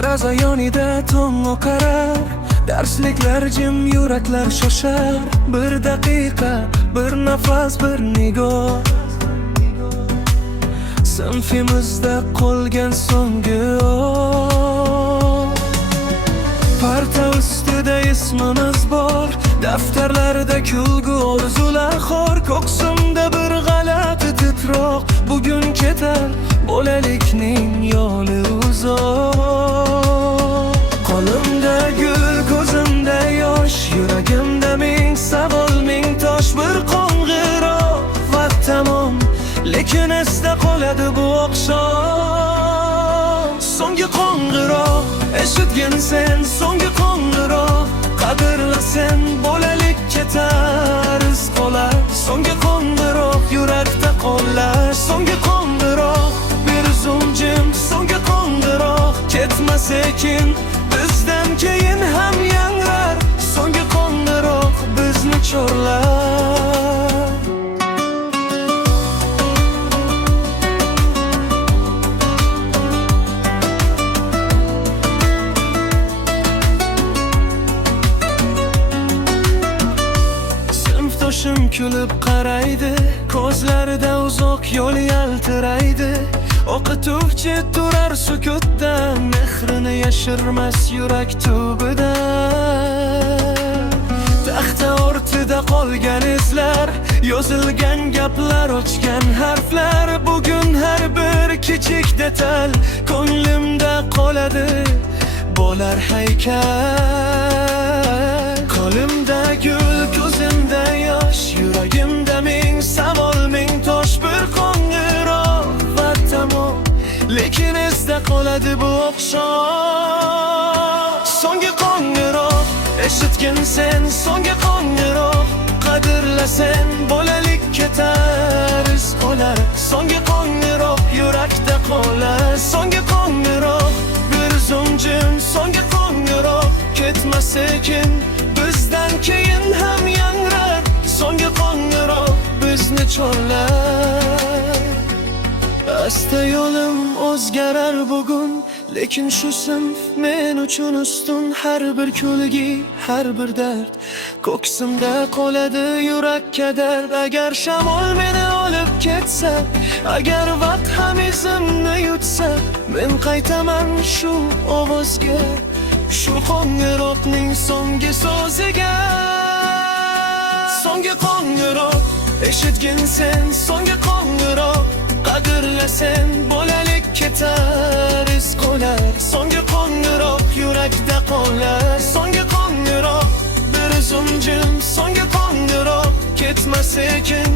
deraza yonida tong oqarar, darsliklar jim, yuraklar shoshar. Bir daqiqa, bir nafas, bir nigoh, sinfimizda qolgan so'nggi oq. Parta ustida ismimiz bor, daftarlarda kulgu orzular xor. Ko'ksimda bir g'alati titroq, bugun ketar bolalikning yo'li uzoq. Qo'limda gul, ko'zimda yosh, yuragimda ming savol, ming tosh. Bir qo'ng'iroq va tamom, lekin esda qoladi bu oqshom. So'nggi qo'ng'iroq, eshitgin sen so'nggi qo'ng'iroq. Qadrla sen, bolalik ketar, iz qolar. So'nggi qo'ng'iroq, yurakda qolar. So'nggi qo'ng'iroq, bir zum jim. So'nggi qo'ng'iroq, ketma sekin, bizdan keyin ham yangrar. So'nggi qo'ng'iroq bizni chorlar. Sinfdoshim kulib qaraydi, ko'zlarida uzoq yo'l yaltiraydi. O'qituvchi turar sukutda, mehrini yashirmas yurak tubida. Taxta ortida qolgan izlar, yozilgan gaplar, ochgan harflar. Bugun har bir kichik detal ko'nglimda qoladi, bo'lar haykal. Qo'limda gul, ko'zimda yosh, yuragimda ming savol, ming tosh. Bir qo'ng'iroq va tamom, lekin esda qoladi bu oqshom. So'nggi qo'ng'iroq, eshitgin sen so'nggi qo'ng'iroq. Qadrla sen, bolalik ketar, iz qolar. So'nggi qo'ng'iroq, yurakda qolar. So'nggi qo'ng'iroq, bir zum jim. So'nggi qo'ng'iroq, ketma sekin, bizdan keyin ham yangrar. So'nggi qo'ng'iroq bizni chorlar. Asta yo'lim o'zgarar bugun, lekin shu sinf men uchun ustun. Har bir kulgi, har bir dard ko'ksimda qoladi, yurakka dard. Agar shamol meni olib ketsa, agar vaqt ham izimni yutsa, men qaytaman shu ovozga, shu qo'ng'iroqning so'nggi so'ziga. So'nggi qo'ng'iroq, eshitgin sen so'nggi qo'ng'iroq. Qadrla sen, bolalik ketar, iz qolar. So'nggi qo'ng'iroq, yurakda qolar. So'nggi qo'ng'iroq, bir zum jim. So'nggi qo'ng'iroq, ketma sekin,